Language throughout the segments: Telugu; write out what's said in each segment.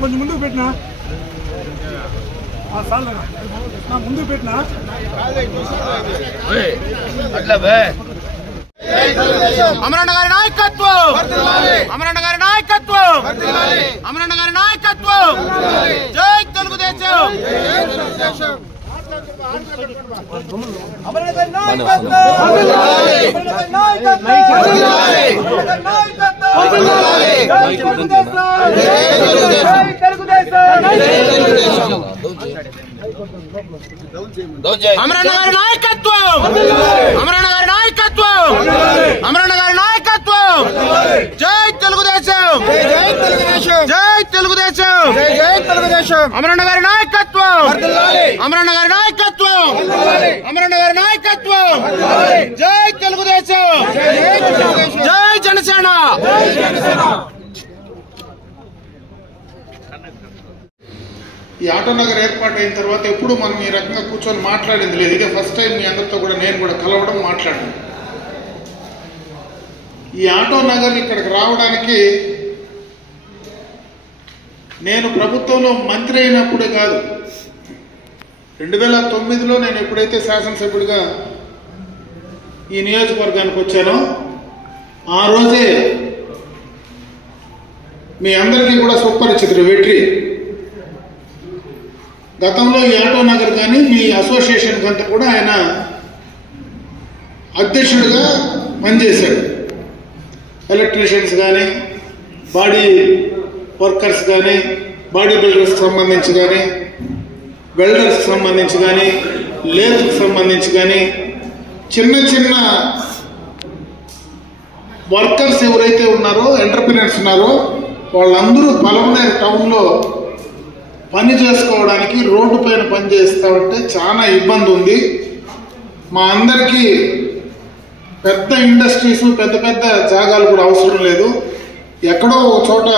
కొంచెం ముందుకు పెట్టినా ముందుకు పెట్టినా అట్లా అమరన్న గారి నాయకత్వం, అమరన్న గారి నాయకత్వం, అమరన్న గారి నాయకత్వం. జై తెలుగుదేశం. అమరన్న గారి నాయకత్వం, అమరన్న గారి నాయకత్వం, అమరన్న గారి నాయకత్వం, అమరన్న గారి నాయకత్వం. జై తెలుగుదేశం, జై తెలుగుదేశం, జై తెలుగుదేశం. అమరన్న గారి నాయకత్వం, అమరన్న గారి నాయకత్వం, అమరన్న గారి నాయకత్వం. జై తెలుగుదేశం, జై జనసేన. ఈ ఆటో నగర్ ఏర్పాటు అయిన తర్వాత ఎప్పుడు మనం ఈ రకంగా కూర్చొని మాట్లాడింది లేదు. ఇదే ఫస్ట్ టైం మీ అందరితో కూడా నేను కూడా కలవడం మాట్లాడాను. ఈ ఆటో నగర్ ఇక్కడికి రావడానికి నేను ప్రభుత్వంలో మంత్రి అయినప్పుడే కాదు, 2009లో నేను ఎప్పుడైతే శాసనసభ్యుడిగా ఈ నియోజకవర్గానికి వచ్చానో ఆ రోజే మీ అందరికీ కూడా సుపరిచితుడు వెట్రి. గతంలో ఈ ఆటో నగర్ కానీ మీ అసోసియేషన్ కంతా కూడా ఆయన అధ్యక్షుడిగా పనిచేశాడు. ఎలక్ట్రీషియన్స్ కానీ, బాడీ వర్కర్స్ కానీ, బాడీ బిల్డర్స్కి సంబంధించి కానీ, వెల్డర్స్కి సంబంధించి కానీ, లేత్కి సంబంధించి కానీ, చిన్న చిన్న వర్కర్స్ ఎవరైతే ఉన్నారో, ఎంటర్ప్రినర్స్ ఉన్నారో వాళ్ళందరూ పలమనేరు టౌన్లో పని చేసుకోవడానికి రోడ్డు పైన పని చేస్తామంటే చాలా ఇబ్బంది ఉంది. మా అందరికీ పెద్ద ఇండస్ట్రీస్, పెద్ద పెద్ద జాగాలు కూడా అవసరం లేదు. ఎక్కడో ఒక చోట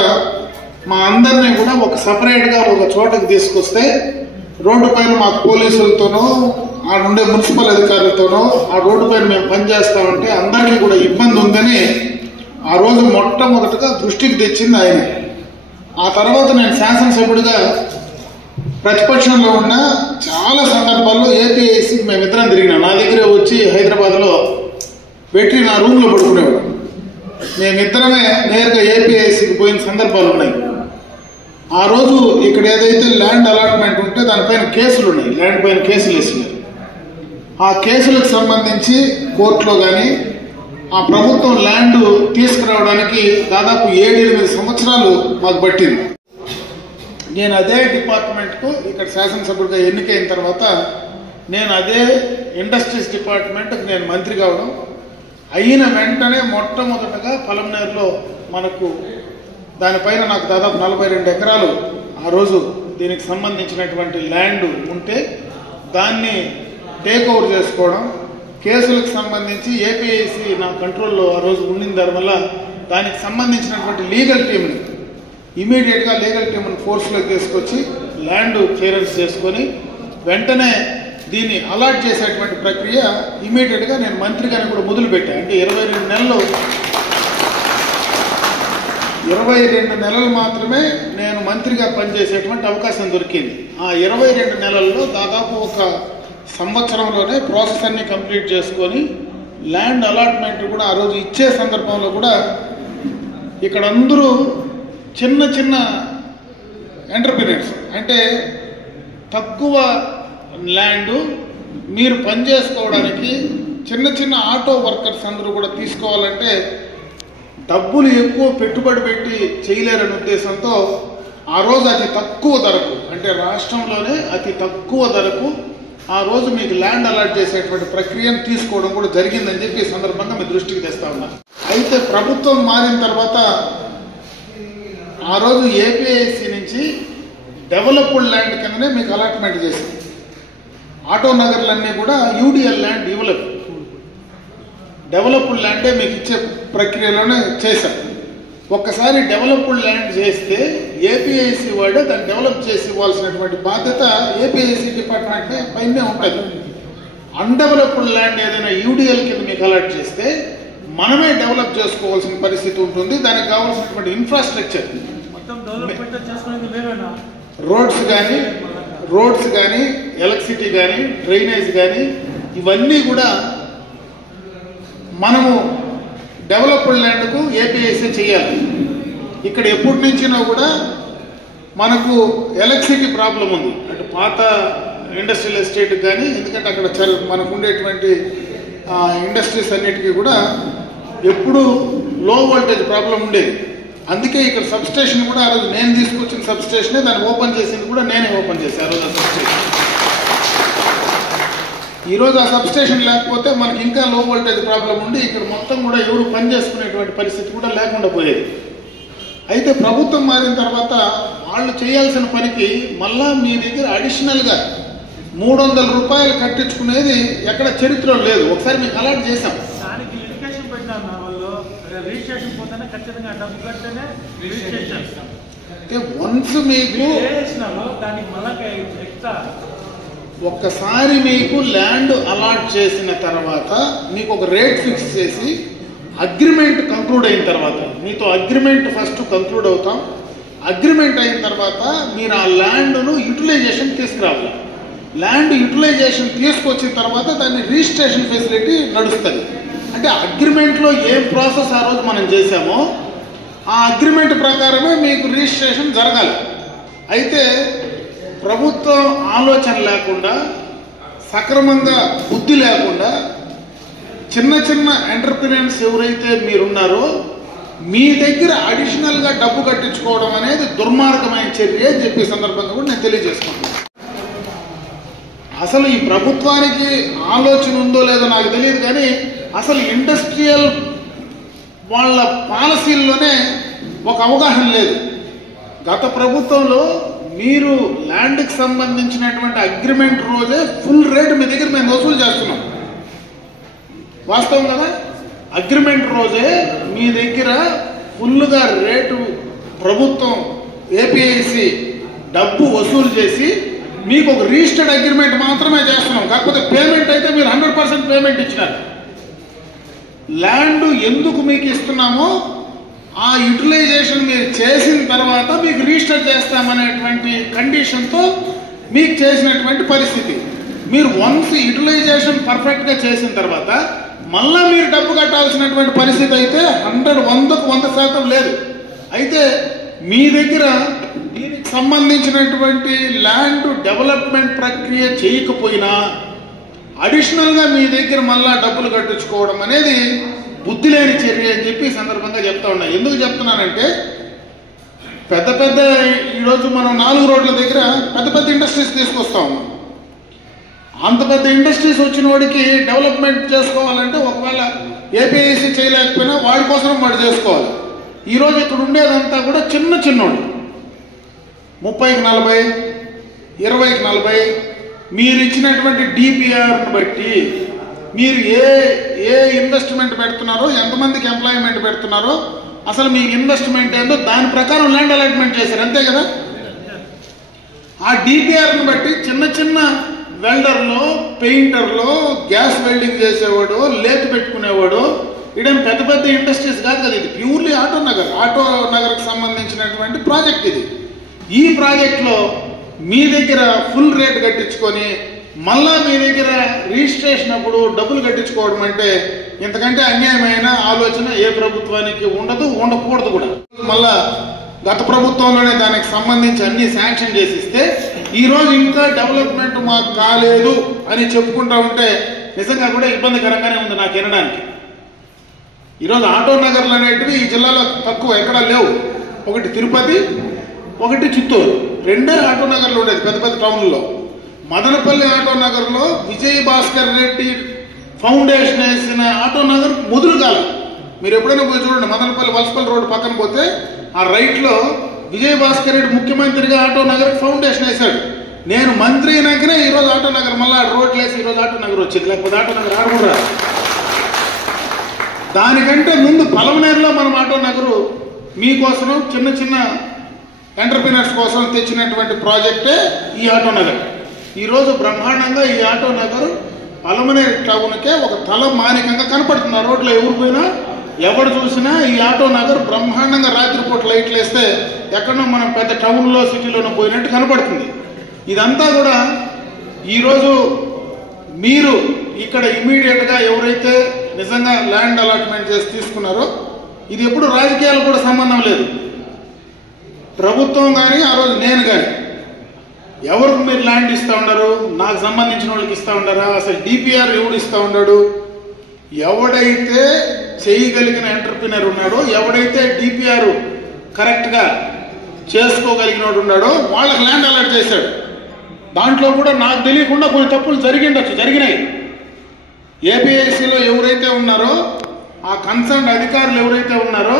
మా అందరినీ కూడా ఒక సపరేట్గా ఒక చోటకి తీసుకొస్తే రోడ్డు పైన మాకు పోలీసులతోనో ఆ నుండే మున్సిపల్ అధికారులతోనో ఆ రోడ్డు పైన మేము పనిచేస్తామంటే అందరికీ కూడా ఇబ్బంది ఉందని ఆ రోజు మొట్టమొదటిగా దృష్టికి తెచ్చింది ఆయన. ఆ తర్వాత నేను శాసనసభ్యుడిగా ప్రతిపక్షంలో ఉన్న చాలా సందర్భాల్లో ఏపీఐసీకి మేమిద్దరం తిరిగినాం. నా దగ్గరే వచ్చి హైదరాబాద్లో పెట్టి నా రూమ్లో పడుకునేవాడు. మేమిద్దరమే నేరుగా ఏపీఐసీకి పోయిన సందర్భాలు ఉన్నాయి. ఆ రోజు ఇక్కడ ఏదైతే ల్యాండ్ అలాట్మెంట్ ఉంటే దానిపైన కేసులు ఉన్నాయి, ల్యాండ్ పైన కేసులు వేసినారు. ఆ కేసులకు సంబంధించి కోర్టులో కానీ ఆ ప్రభుత్వం ల్యాండ్ తీసుకురావడానికి దాదాపు 7-8 సంవత్సరాలు మాకు పట్టింది. నేను అదే డిపార్ట్మెంట్కు ఇక్కడ శాసనసభ్యుడిగా ఎన్నికైన తర్వాత నేను అదే ఇండస్ట్రీస్ డిపార్ట్మెంట్కి నేను మంత్రి కావడం అయిన వెంటనే మొట్టమొదటగా పలమనేరులో మనకు దానిపైన నాకు దాదాపు 42 ఎకరాలు ఆ రోజు దీనికి సంబంధించినటువంటి ల్యాండ్ ఉంటే దాన్ని టేక్ ఓవర్ చేసుకోవడం, కేసులకు సంబంధించి ఏపీఐసీ నా కంట్రోల్లో ఆ రోజు ఉండిన దానివల్ల దానికి సంబంధించినటువంటి లీగల్ టీంని ఇమీడియట్గా లీగల్ టీంని ఫోర్స్లోకి తీసుకొచ్చి ల్యాండ్ క్లియరెన్స్ చేసుకొని వెంటనే దీన్ని అలాట్ చేసేటువంటి ప్రక్రియ ఇమీడియట్గా నేను మంత్రిగానే కూడా మొదలుపెట్టాను. అంటే 22 నెలలు మాత్రమే నేను మంత్రిగా పనిచేసేటువంటి అవకాశం దొరికింది. ఆ 22 నెలల్లో దాదాపు ఒక సంవత్సరంలోనే ప్రాసెస్ అన్ని కంప్లీట్ చేసుకొని ల్యాండ్ అలాట్మెంట్ కూడా ఆ రోజు ఇచ్చే సందర్భంలో కూడా ఇక్కడ అందరూ చిన్న చిన్న ఎంటర్ప్రినర్స్, అంటే తక్కువ ల్యాండ్ మీరు పనిచేసుకోవడానికి చిన్న చిన్న ఆటో వర్కర్స్ అందరూ కూడా తీసుకోవాలంటే డబ్బులు ఎక్కువ పెట్టుబడి పెట్టి చేయలేరనే ఉద్దేశంతో ఆ రోజు అతి తక్కువ ధరకు, అంటే రాష్ట్రంలోనే అతి తక్కువ ధరకు ఆ రోజు మీకు ల్యాండ్ అలాట్ చేసేటువంటి ప్రక్రియను తీసుకోవడం కూడా జరిగిందని చెప్పి ఈ సందర్భంగా మీ దృష్టికి తెస్తా ఉన్నాను. అయితే ప్రభుత్వం మారిన తర్వాత ఆ రోజు ఏపీఐసీ నుంచి డెవలప్డ్ ల్యాండ్ కిందనే మీకు అలాట్మెంట్ చేసింది. ఆటో నగర్లన్నీ కూడా యూడిఎల్ ల్యాండ్ ఇవ్వలేదు, డెవలప్డ్ ల్యాండే మీకు ఇచ్చే ప్రక్రియలోనే చేశారు. ఒక్కసారి డెవలప్డ్ ల్యాండ్ చేస్తే ఏపీఐసీ వాడే దాన్ని డెవలప్ చేసి ఇవ్వాల్సినటువంటి బాధ్యత ఏపీఐసీ డిపార్ట్మెంట్ పైనే ఉంటుంది. అన్డెవలప్డ్ ల్యాండ్ ఏదైనా యూడిఎల్ కింద మీకు అలాట్ చేస్తే మనమే డెవలప్ చేసుకోవాల్సిన పరిస్థితి ఉంటుంది. దానికి కావాల్సినటువంటి ఇన్ఫ్రాస్ట్రక్చర్, రోడ్స్ కానీ ఎలక్ట్రిసిటీ కానీ డ్రైనేజ్ కానీ ఇవన్నీ కూడా మనము డెవలప్డ్ ల్యాండ్కు ఏపీఐసీ చేయాలి. ఇక్కడ ఎప్పటి నుంచినా కూడా మనకు ఎలక్ట్రిసిటీ ప్రాబ్లం ఉంది, అటు పాత ఇండస్ట్రియల్ ఎస్టేట్ కానీ, ఎందుకంటే అక్కడ మనకు ఉండేటువంటి ఇండస్ట్రీస్ అన్నిటికీ కూడా ఎప్పుడు లో వోల్టేజ్ ప్రాబ్లం ఉండేది. అందుకే ఇక్కడ సబ్ స్టేషన్ కూడా ఆ రోజు నేను తీసుకొచ్చిన సబ్ స్టేషనే, దాన్ని ఓపెన్ చేసింది కూడా నేనే ఓపెన్ చేశాను ఆ రోజు ఆ సబ్ స్టేషన్. ఈరోజు ఆ సబ్ స్టేషన్ లేకపోతే మనకి ఇంకా లో వోల్టేజ్ ప్రాబ్లం ఉండి ఇక్కడ మొత్తం కూడా ఎవరు పని చేసుకునేటువంటి పరిస్థితి కూడా లేకుండా పోయేది. అయితే ప్రభుత్వం మారిన తర్వాత వాళ్ళు చేయాల్సిన పనికి మళ్ళా మీ దగ్గర అడిషనల్గా 300 రూపాయలు కట్టించుకునేది ఎక్కడ చరిత్రలో లేదు. ఒకసారి మీకు అలాట్ చేశాం. వన్స్ మీకు ఒక్కసారి మీకు ల్యాండ్ అలాట్ చేసిన తర్వాత మీకు ఒక రేట్ ఫిక్స్ చేసి అగ్రిమెంట్ కంక్లూడ్ అయిన తర్వాత, మీతో అగ్రిమెంట్ ఫస్ట్ కంక్లూడ్ అవుతాం. అగ్రిమెంట్ అయిన తర్వాత మీరు ఆ ల్యాండ్ను యూటిలైజేషన్ తీసుకురావాలి. ల్యాండ్ యూటిలైజేషన్ తీసుకొచ్చిన తర్వాత దాన్ని రిజిస్ట్రేషన్ ఫెసిలిటీ నడుస్తుంది. అంటే అగ్రిమెంట్లో ఏం ప్రాసెస్ ఆ రోజు మనం చేశామో ఆ అగ్రిమెంట్ ప్రకారమే మీకు రిజిస్ట్రేషన్ జరగాలి. అయితే ప్రభుత్వం ఆలోచన లేకుండా, సక్రమంగా బుద్ధి లేకుండా చిన్న చిన్న ఎంటర్ప్రెన్యూర్స్ ఎవరైతే మీరున్నారో మీ దగ్గర అడిషనల్గా డబ్బు కట్టించుకోవడం అనేది దుర్మార్గమైన చర్య అని చెప్పే సందర్భంగా కూడా నేను తెలియజేసుకుంటున్నాను. అసలు ఈ ప్రభుత్వానికి ఆలోచన ఉందో లేదో నాకు తెలియదు, కానీ అసలు ఇండస్ట్రియల్ వాళ్ళ పాలసీల్లోనే ఒక అవగాహన లేదు. గత ప్రభుత్వంలో మీరు ల్యాండ్కి సంబంధించినటువంటి అగ్రిమెంట్ రోజే ఫుల్ రేటు మీ దగ్గర మేము వసూలు చేస్తున్నాం. వాస్తవం కదా? అగ్రిమెంట్ రోజే మీ దగ్గర ఫుల్గా రేటు ప్రభుత్వం ఏపీఐసి డబ్బు వసూలు చేసి మీకు ఒక రిజిస్టర్డ్ అగ్రిమెంట్ మాత్రమే చేస్తున్నాం. కాకపోతే పేమెంట్ అయితే మీరు 100% పేమెంట్ ఇచ్చినారు. ల్యాండ్ ఎందుకు మీకు ఇస్తున్నామో ఆ యూటిలైజేషన్ మీరు చేసిన తర్వాత మీకు రిజిస్టర్ చేస్తామనేటువంటి కండిషన్తో మీకు చేసినటువంటి పరిస్థితి. మీరు వన్స్ యూటిలైజేషన్ పర్ఫెక్ట్గా చేసిన తర్వాత మళ్ళా మీరు డబ్బు కట్టాల్సినటువంటి పరిస్థితి అయితే 100% లేదు. అయితే మీ దగ్గర దీనికి సంబంధించినటువంటి ల్యాండ్ డెవలప్మెంట్ ప్రక్రియ చేయకపోయినా అడిషనల్గా మీ దగ్గర మళ్ళా డబ్బులు కట్టించుకోవడం అనేది బుద్ధి లేని చర్య అని చెప్పి ఈ సందర్భంగా చెప్తా ఉన్నా. ఎందుకు చెప్తున్నానంటే పెద్ద పెద్ద ఈరోజు మనం 4 రోడ్ల దగ్గర పెద్ద పెద్ద ఇండస్ట్రీస్ తీసుకొస్తాం. అంత పెద్ద ఇండస్ట్రీస్ వచ్చిన వాడికి డెవలప్మెంట్ చేసుకోవాలంటే ఒకవేళ ఏపీఐసి చేయలేకపోయినా వాడి కోసం వాడు చేసుకోవాలి. ఈరోజు ఇక్కడ ఉండేదంతా కూడా చిన్న చిన్నోడు, 30కి 40, 20కి 40. మీరు ఇచ్చినటువంటి డిపిఆర్ని బట్టి మీరు ఏ ఇన్వెస్ట్మెంట్ పెడుతున్నారో, ఎంతమందికి ఎంప్లాయ్మెంట్ పెడుతున్నారో, అసలు మీ ఇన్వెస్ట్మెంట్ ఏందో దాని ప్రకారం ల్యాండ్ అలాట్మెంట్ చేశారు, అంతే కదా? ఆ డిపిఆర్ని బట్టి చిన్న చిన్న వెల్డర్లో, పెయింటర్లో, గ్యాస్ వెల్డింగ్ చేసేవాడు, లేతు పెట్టుకునేవాడు, ఇదేం పెద్ద పెద్ద ఇండస్ట్రీస్ కాదు కదా. ఇది ప్యూర్లీ ఆటో నగర్కి సంబంధించినటువంటి ప్రాజెక్ట్ ఇది. ఈ ప్రాజెక్ట్లో మీ దగ్గర ఫుల్ రేట్ కట్టించుకొని మళ్ళా మీ దగ్గర రిజిస్ట్రేషన్ అప్పుడు డబ్బులు కట్టించుకోవడం అంటే ఇంతకంటే అన్యాయమైన ఆలోచన ఏ ప్రభుత్వానికి ఉండదు, ఉండకూడదు కూడా. మళ్ళా గత ప్రభుత్వంలోనే దానికి సంబంధించి అన్ని శాంక్షన్ చేసిస్తే ఈరోజు ఇంకా డెవలప్మెంట్ మాకు కాలేదు అని చెప్పుకుంటా ఉంటే నిజంగా కూడా ఇబ్బందికరంగానే ఉంది నాకు వినడానికి. ఈరోజు ఆటో నగర్లు అనేటివి ఈ జిల్లాలో తక్కువ, ఎక్కడా లేవు. ఒకటి తిరుపతి, ఒకటి చిత్తూరు, 2 ఆటో నగర్లు ఉండేది పెద్ద పెద్ద టౌన్లలో. మదనపల్లి ఆటో నగర్లో విజయ్ భాస్కర్ రెడ్డి ఫౌండేషన్ వేసిన ఆటో నగర్ మొదలు కాలం. మీరు ఎప్పుడైనా పోయి చూడండి, మదనపల్లి వలసపల్లి రోడ్డు పక్కన పోతే ఆ రైట్లో విజయ్ భాస్కర్ రెడ్డి ముఖ్యమంత్రిగా ఆటో నగర్ ఫౌండేషన్ వేశాడు. నేను మంత్రి అయినాకనే ఈరోజు ఆటో నగర్ మళ్ళీ రోడ్లు వేసి ఈరోజు ఆటో నగర్ వచ్చింది, లేకపోతే ఆటో నగర్ ఆడకూడదు. దానికంటే ముందు పలమనేరులో మనం ఆటో నగరు మీకోసం చిన్న చిన్న ఎంటర్ప్రినర్స్ కోసం తెచ్చినటువంటి ప్రాజెక్టే ఈ ఆటో నగర్. ఈరోజు బ్రహ్మాండంగా ఈ ఆటో నగర్ పలమనేరు టౌన్కే ఒక తల మానికంగా కనపడుతుంది. ఆ రోడ్లో ఎవరు పోయినా ఎవరు చూసినా ఈ ఆటో నగర్ బ్రహ్మాండంగా రాత్రిపూట లైట్లు వేస్తే ఎక్కడో మనం పెద్ద టౌన్లో సిటీలోనో పోయినట్టు కనపడుతుంది. ఇదంతా కూడా ఈరోజు మీరు ఇక్కడ ఇమీడియట్గా ఎవరైతే నిజంగా ల్యాండ్ అలాట్మెంట్ చేసి తీసుకున్నారో, ఇది ఎప్పుడు రాజకీయాలకు కూడా సంబంధం లేదు. ప్రభుత్వం కానీ ఆ రోజు నేను కానీ ఎవరికి మీరు ల్యాండ్ ఇస్తూ ఉండరు, నాకు సంబంధించిన వాళ్ళకి ఇస్తూ ఉండరా? అసలు డిపిఆర్ ఎవడు ఇస్తూ ఉన్నాడు? ఎవడైతే చేయగలిగిన ఎంటర్ప్రినర్ ఉన్నాడో, ఎవడైతే డిపిఆర్ కరెక్ట్గా చేసుకోగలిగినోడు ఉన్నాడో వాళ్ళకి ల్యాండ్ అలాట్ చేశాడు. దాంట్లో కూడా నాకు తెలియకుండా కొన్ని తప్పులు జరిగినాయి. ఏపీఐసిలో ఎవరైతే ఉన్నారో ఆ కన్సర్న్ అధికారులు ఎవరైతే ఉన్నారో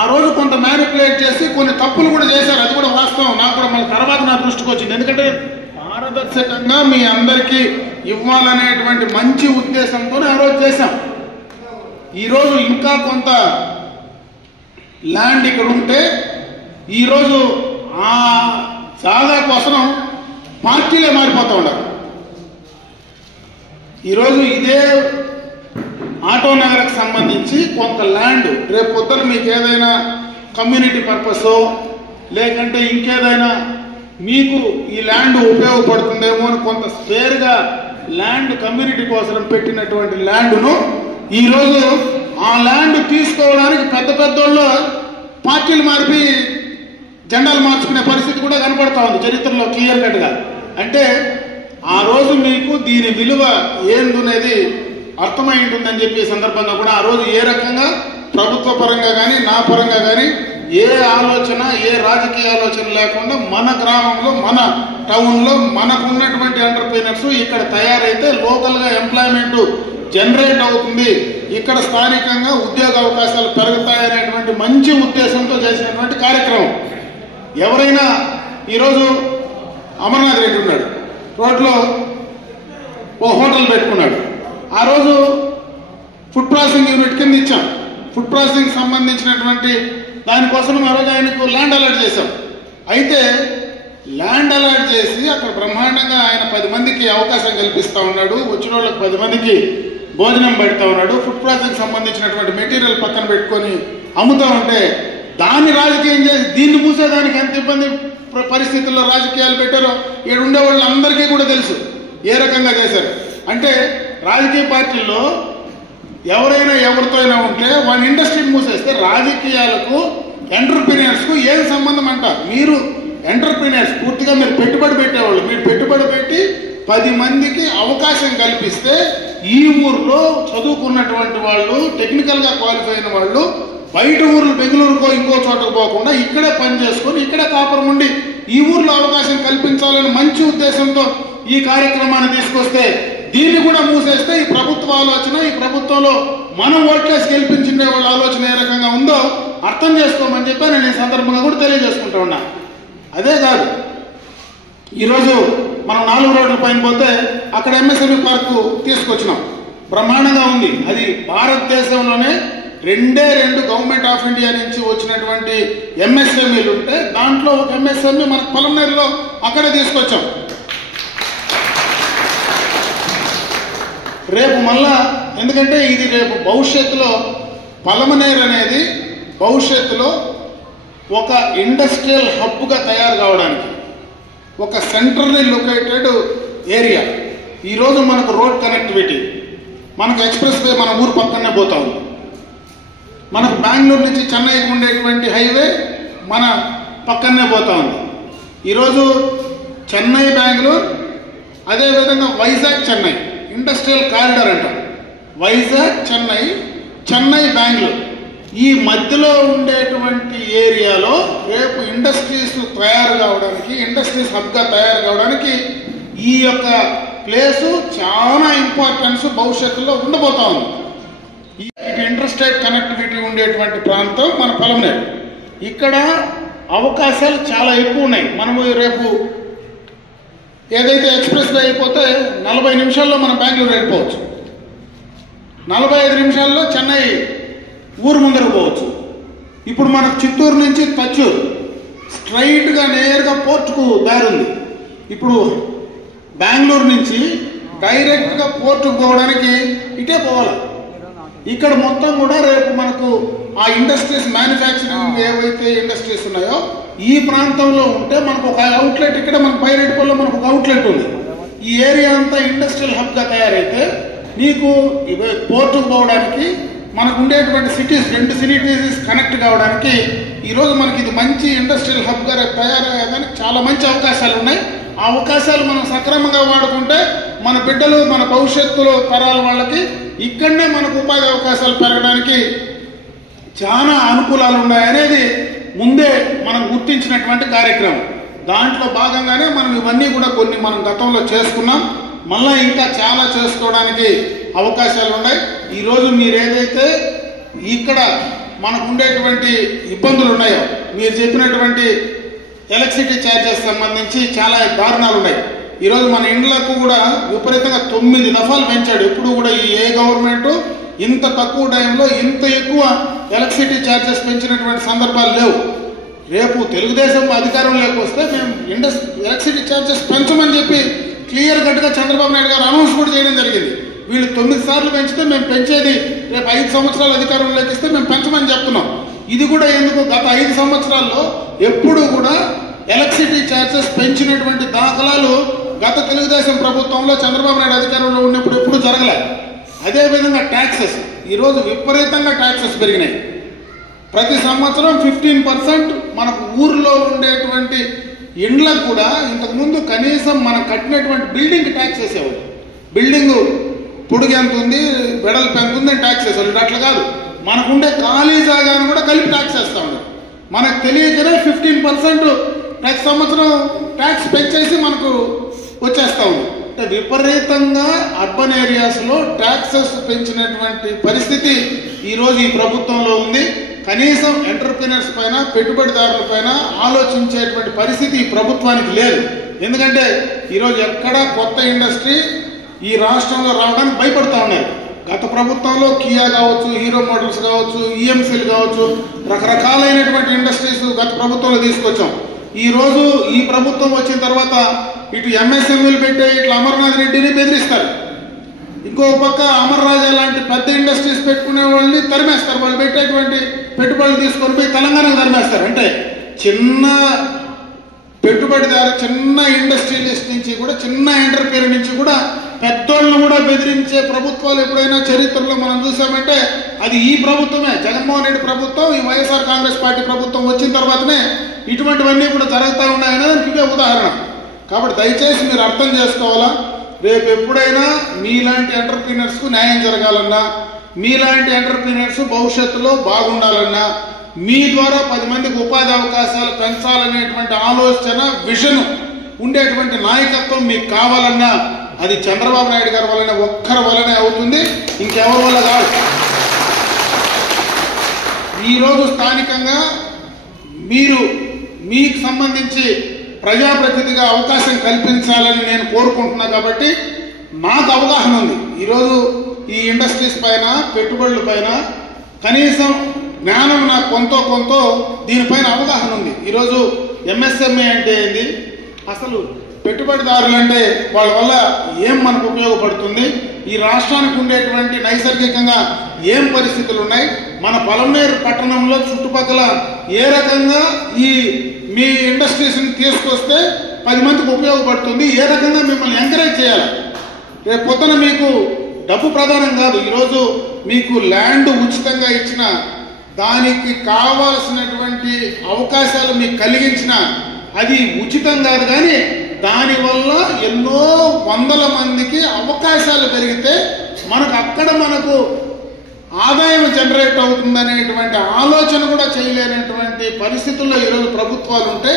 ఆ రోజు కొంత మ్యానిపులేట్ చేసి కొన్ని తప్పులు కూడా చేశారు. అది కూడా వాస్తవం. నాకు కూడా మళ్ళీ తర్వాత నా దృష్టికి వచ్చింది. ఎందుకంటే పారదర్శకంగా మీ అందరికీ ఇవ్వాలనేటువంటి మంచి ఉద్దేశంతోనే ఆ రోజు చేశాం. ఈరోజు ఇంకా కొంత ల్యాండ్ ఇక్కడ ఉంటే ఈరోజు ఆ జాగా కోసం పార్టీలే మారిపోతూ ఉన్నారు. ఈరోజు ఇదే ఆటో నగర్కి సంబంధించి కొంత ల్యాండ్ రేపు పొద్దున మీకు ఏదైనా కమ్యూనిటీ పర్పసో లేకంటే ఇంకేదైనా మీకు ఈ ల్యాండ్ ఉపయోగపడుతుందేమో అని కొంత స్పేర్గా ల్యాండ్ కమ్యూనిటీ కోసం పెట్టినటువంటి ల్యాండ్ను ఈరోజు ఆ ల్యాండ్ తీసుకోవడానికి పెద్ద పెద్దోళ్ళు పార్టీలు మార్పి జెండాలు మార్చుకునే పరిస్థితి కూడా కనపడతా ఉంది చరిత్రలో క్లియర్ కట్గా. అంటే ఆ రోజు మీకు దీని విలువ ఏందనేది అర్థమై ఉంటుందని చెప్పి సందర్భంగా కూడా ఆ రోజు ఏ రకంగా ప్రభుత్వ పరంగా కానీ నా పరంగా కానీ ఏ ఆలోచన, ఏ రాజకీయ ఆలోచన లేకుండా మన గ్రామంలో, మన టౌన్లో మనకున్నటువంటి ఎంటర్ప్రీనర్స్ ఇక్కడ తయారైతే లోకల్గా ఎంప్లాయ్మెంట్ జనరేట్ అవుతుంది, ఇక్కడ స్థానికంగా ఉద్యోగ అవకాశాలు పెరుగుతాయనేటువంటి మంచి ఉద్దేశంతో చేసినటువంటి కార్యక్రమం. ఎవరైనా ఈరోజు అమర్నాథ్ రెడ్డి ఉన్నాడు, రోడ్లో ఓ హోటల్ పెట్టుకున్నాడు. ఆ రోజు ఫుడ్ ప్రాసెసింగ్ యూనిట్ కింద ఇచ్చాం. ఫుడ్ ప్రాసెసింగ్ సంబంధించినటువంటి దానికోసం ఆ రోజు ఆయనకు ల్యాండ్ అలాట్ చేశాం. అయితే ల్యాండ్ అలాట్ చేసి అక్కడ బ్రహ్మాండంగా ఆయన 10 మందికి అవకాశం కల్పిస్తూ ఉన్నాడు, వచ్చిన వాళ్ళకి 10 మందికి భోజనం పెడతా ఉన్నాడు. ఫుడ్ ప్రాసెసింగ్ సంబంధించినటువంటి మెటీరియల్ పక్కన పెట్టుకొని అమ్ముతూ ఉంటే దాన్ని రాజకీయం చేసి దీన్ని మూసేదానికి ఎంత ఇబ్బంది పరిస్థితుల్లో రాజకీయాలు పెట్టారో ఇక్కడ ఉండే వాళ్ళందరికీ కూడా తెలుసు ఏ రకంగా చేశారు. అంటే రాజకీయ పార్టీల్లో ఎవరైనా ఎవరితో అయినా ఉంటే వాళ్ళ ఇండస్ట్రీని మూసేస్తే రాజకీయాలకు ఎంటర్ప్రీనర్స్కు ఏం సంబంధం అంట? మీరు ఎంటర్ప్రీనర్స్ పూర్తిగా మీరు పెట్టుబడి పెట్టేవాళ్ళు, మీరు పెట్టుబడి పెట్టి 10 మందికి అవకాశం కల్పిస్తే ఈ ఊర్లో చదువుకున్నటువంటి వాళ్ళు, టెక్నికల్గా క్వాలిఫై అయిన వాళ్ళు బయట ఊర్లు బెంగళూరుకో ఇంకో చోటకు పోకుండా ఇక్కడే పని చేసుకొని ఇక్కడే కాపురం ఉండి ఈ ఊర్లో అవకాశం కల్పించాలని మంచి ఉద్దేశంతో ఈ కార్యక్రమాన్ని తీసుకొస్తే దీన్ని కూడా మూసేస్తే ఈ ప్రభుత్వ ఆలోచన, ఈ ప్రభుత్వంలో మనం ఓట్లేసి గెలిపించుకునే వాళ్ళ ఆలోచన ఏ రకంగా ఉందో అర్థం చేసుకోమని చెప్పి నేను ఈ సందర్భంగా కూడా తెలియజేసుకుంటా ఉన్నా. అదే కాదు, ఈరోజు మనం 4 రోడ్ల పైన పోతే అక్కడ ఎంఎస్ఎంఈ పార్కు తీసుకొచ్చినాం, బ్రహ్మాండంగా ఉంది. అది భారతదేశంలోనే 2 గవర్నమెంట్ ఆఫ్ ఇండియా నుంచి వచ్చినటువంటి ఎంఎస్ఎంఈలు ఉంటే దాంట్లో ఒక ఎంఎస్ఎంఈ మనకు పలమనేరులో అక్కడే తీసుకొచ్చాం. రేపు మళ్ళా ఎందుకంటే ఇది రేపు భవిష్యత్తులో పలమనేరు అనేది భవిష్యత్తులో ఒక ఇండస్ట్రియల్ హబ్గా తయారు కావడానికి ఒక సెంట్రల్లీ లొకేటెడ్ ఏరియా. ఈరోజు మనకు రోడ్ కనెక్టివిటీ, మనకు ఎక్స్ప్రెస్ వే మన ఊరు పక్కనే పోతా ఉంది. మనకు బెంగళూరు నుంచి చెన్నైకి ఉండేటువంటి హైవే మన పక్కనే పోతా ఉంది. ఈరోజు చెన్నై బెంగళూరు, అదేవిధంగా వైజాగ్ చెన్నై ఇండస్ట్రియల్ కారిడార్ అంటాం. వైజాగ్ చెన్నై, చెన్నై బెంగళూరు ఈ మధ్యలో ఉండేటువంటి ఏరియాలో రేపు ఇండస్ట్రీస్ తయారు కావడానికి, ఇండస్ట్రీస్ హబ్గా తయారు కావడానికి ఈ యొక్క ప్లేసు చాలా ఇంపార్టెన్స్ భవిష్యత్తులో ఉండబోతా ఉంది. ఇటు ఇంటర్స్టేట్ కనెక్టివిటీ ఉండేటువంటి ప్రాంతం మన పలమనేరు. ఇక్కడ అవకాశాలు చాలా ఎక్కువ ఉన్నాయి. మనము రేపు ఏదైతే ఎక్స్ప్రెస్ వే అయిపోతే 40 నిమిషాల్లో మనం బెంగళూరు వెళ్ళిపోవచ్చు, 45 నిమిషాల్లో చెన్నై ఊరు ముందరకు పోవచ్చు. ఇప్పుడు మనకు చిత్తూరు నుంచి తచ్చూరు స్ట్రైట్గా నేరుగా పోర్టుకు దారి ఉంది. ఇప్పుడు బెంగళూరు నుంచి డైరెక్ట్గా పోర్టుకు పోవడానికి ఇటే పోవాలి. ఇక్కడ మొత్తం కూడా రేపు మనకు ఆ ఇండస్ట్రీస్ మ్యానుఫ్యాక్చరింగ్ ఏవైతే ఇండస్ట్రీస్ ఉన్నాయో ఈ ప్రాంతంలో ఉంటే మనకు ఒక అవుట్లెట్, ఇక్కడ మన పైరెడ్డిపల్లిలో మనకు ఒక అవుట్లెట్ ఉంది. ఈ ఏరియా అంతా ఇండస్ట్రియల్ హబ్గా తయారైతే మీకు పోర్టుకు పోవడానికి మనకు ఉండేటువంటి సిటీస్, 2 సిటీస్ కనెక్ట్ కావడానికి ఈరోజు మనకి ఇది మంచి ఇండస్ట్రియల్ హబ్గా తయారయ్యేదానికి చాలా మంచి అవకాశాలు ఉన్నాయి. ఆ అవకాశాలు మనం సక్రమంగా వాడుకుంటే మన బిడ్డలు, మన భవిష్యత్తులో తరాల వాళ్ళకి ఇక్కడనే మనకు ఉపాధి అవకాశాలు పెరగడానికి చాలా అనుకూలాలు ఉన్నాయనేది ముందే మనం గుర్తించినటువంటి కార్యక్రమం. దాంట్లో భాగంగానే మనం ఇవన్నీ కూడా కొన్ని మనం గతంలో చేసుకున్నాం. మళ్ళీ ఇంకా చాలా చేసుకోవడానికి అవకాశాలు ఉన్నాయి. ఈరోజు మీరు ఏదైతే ఇక్కడ మనకు ఉండేటువంటి ఇబ్బందులు ఉన్నాయో, మీరు చెప్పినటువంటి ఎలక్ట్రిసిటీ ఛార్జెస్ సంబంధించి చాలా దారుణాలు ఉన్నాయి. ఈరోజు మన ఇండ్లకు కూడా విపరీతంగా 9 దఫాలు పెంచాడు. ఎప్పుడు కూడా ఈ గవర్నమెంట్ ఇంత తక్కువ టైంలో ఇంత ఎక్కువ ఎలక్ట్రిసిటీ ఛార్జెస్ పెంచినటువంటి సందర్భాలు లేవు. రేపు తెలుగుదేశం అధికారంలోకి వస్తే మేము ఎలక్ట్రిసిటీ ఛార్జెస్ పెంచమని చెప్పి క్లియర్ కట్గా చంద్రబాబు నాయుడు గారు అనౌన్స్ కూడా చేయడం జరిగింది. వీళ్ళు 9 సార్లు పెంచితే మేము పెంచేది రేపు 5 సంవత్సరాలు అధికారంలోకి ఇస్తే మేము పెంచమని చెప్తున్నాం. ఇది కూడా ఎందుకు, గత 5 సంవత్సరాల్లో ఎప్పుడు కూడా ఎలక్ట్రిసిటీ ఛార్జెస్ పెంచినటువంటి దాఖలాలు గత తెలుగుదేశం ప్రభుత్వంలో చంద్రబాబు నాయుడు అధికారంలో ఉన్నప్పుడు ఎప్పుడు జరగలేదు. అదేవిధంగా ట్యాక్సెస్ ఈరోజు విపరీతంగా ట్యాక్సెస్ పెరిగినాయి. ప్రతి సంవత్సరం 15% మనకు ఊర్లో ఉండేటువంటి ఇండ్లకు కూడా ఇంతకుముందు కనీసం మనం కట్టినటువంటి బిల్డింగ్ ట్యాక్స్ వేసేవాళ్ళు. బిల్డింగ్ పొడుగు ఎంత ఉంది, వెడల్పు ఎంత ఉంది అని ట్యాక్స్ వేసేవాళ్ళు. అట్లా కాదు, మనకుండే ఖాళీ జాగాను కూడా కలిపి ట్యాక్స్ వేస్తూ ఉన్నారు. మనకు తెలియకనే 15% ప్రతి సంవత్సరం ట్యాక్స్ పెంచేసి మనకు వచ్చేస్తూ ఉంది. అంటే విపరీతంగా అర్బన్ ఏరియాస్లో ట్యాక్సెస్ పెంచినటువంటి పరిస్థితి ఈరోజు ఈ ప్రభుత్వంలో ఉంది. కనీసం ఎంటర్ప్రినర్స్ పైన, పెట్టుబడిదారుల పైన ఆలోచించేటువంటి పరిస్థితి ఈ ప్రభుత్వానికి లేదు. ఎందుకంటే ఈరోజు ఎక్కడ కొత్త ఇండస్ట్రీ ఈ రాష్ట్రంలో రావడానికి భయపడతా ఉన్నారు. గత ప్రభుత్వంలో కియా కావచ్చు, హీరో మోటార్స్ కావచ్చు, ఈఎంసీలు కావచ్చు, రకరకాలైనటువంటి ఇండస్ట్రీస్ గత ప్రభుత్వంలో తీసుకొచ్చాం. ఈరోజు ఈ ప్రభుత్వం వచ్చిన తర్వాత ఇటు ఎంఎస్ఎంఈలు పెట్టే ఇట్లా అమర్నాథ్ రెడ్డిని బెదిరిస్తారు. ఇంకో పక్క అమర్ రాజా లాంటి పెద్ద ఇండస్ట్రీస్ పెట్టుకునే వాళ్ళని తరిమేస్తారు. వాళ్ళు పెట్టేటువంటి పెట్టుబడులు తీసుకొని పోయి తెలంగాణకు తరిమేస్తారు. అంటే చిన్న పెట్టుబడిదారు, చిన్న ఇండస్ట్రియలిస్ట్ నుంచి కూడా, చిన్న ఎంటర్ప్రైనర్ నుంచి కూడా పెద్దోళ్ళను కూడా బెదిరించే ప్రభుత్వాలు ఎప్పుడైనా చరిత్రలో మనం చూసామంటే అది ఈ ప్రభుత్వమే. జగన్మోహన్ రెడ్డి ప్రభుత్వం, ఈ వైఎస్ఆర్ కాంగ్రెస్ పార్టీ ప్రభుత్వం వచ్చిన తర్వాతనే ఇటువంటివన్నీ కూడా జరుగుతూ ఉన్నాయనేది ఇవే ఉదాహరణ. కాబట్టి దయచేసి మీరు అర్థం చేసుకోవాలా, రేపు ఎప్పుడైనా మీలాంటి ఎంటర్ప్రీనర్స్కు న్యాయం జరగాలన్నా, మీలాంటి ఎంటర్ప్రీనర్స్ భవిష్యత్తులో బాగుండాలన్నా, మీ ద్వారా 10 మందికి ఉపాధి అవకాశాలు పెంచాలనేటువంటి ఆలోచన, విజన్ ఉండేటువంటి నాయకత్వం మీకు కావాలన్నా అది చంద్రబాబు నాయుడు గారి వల్లనే, ఒక్కరి వల్లనే అవుతుంది, ఇంకెవరి వల్ల కాదు. ఈరోజు స్థానికంగా మీరు మీకు సంబంధించి ప్రజాప్రతినిధిగా అవకాశం కల్పించాలని నేను కోరుకుంటున్నా. కాబట్టి నాకు అవగాహన ఉంది. ఈరోజు ఈ ఇండస్ట్రీస్ పైన, పెట్టుబడుల పైన కనీసం జ్ఞానం నాకు కొంత దీనిపైన అవగాహన ఉంది. ఈరోజు ఎంఎస్ఎంఏ అంటే ఏంది, అసలు పెట్టుబడిదారులు అంటే వాళ్ళ వల్ల ఏం మనకు ఉపయోగపడుతుంది, ఈ రాష్ట్రానికి ఉండేటువంటి నైసర్గికంగా ఏం పరిస్థితులు ఉన్నాయి, మన పలమనేరు పట్టణంలో చుట్టుపక్కల ఏ రకంగా ఈ మీ ఇండస్ట్రీస్ని తీసుకొస్తే 10 మందికి ఉపయోగపడుతుంది, ఏ రకంగా మిమ్మల్ని ఎంకరేజ్ చేయాలి. రేపు పొద్దున మీకు డబ్బు ప్రధానం కాదు. ఈరోజు మీకు ల్యాండ్ ఉచితంగా ఇచ్చిన, దానికి కావాల్సినటువంటి అవకాశాలు మీకు కలిగించిన, అది ఉచితం కాదు, కానీ దానివల్ల ఎన్నో వందల మందికి అవకాశాలు పెరిగితే మనకు ఆదాయం జనరేట్ అవుతుందనేటువంటి ఆలోచన కూడా చేయలేనటువంటి పరిస్థితుల్లో ఈరోజు ప్రభుత్వాలు ఉంటే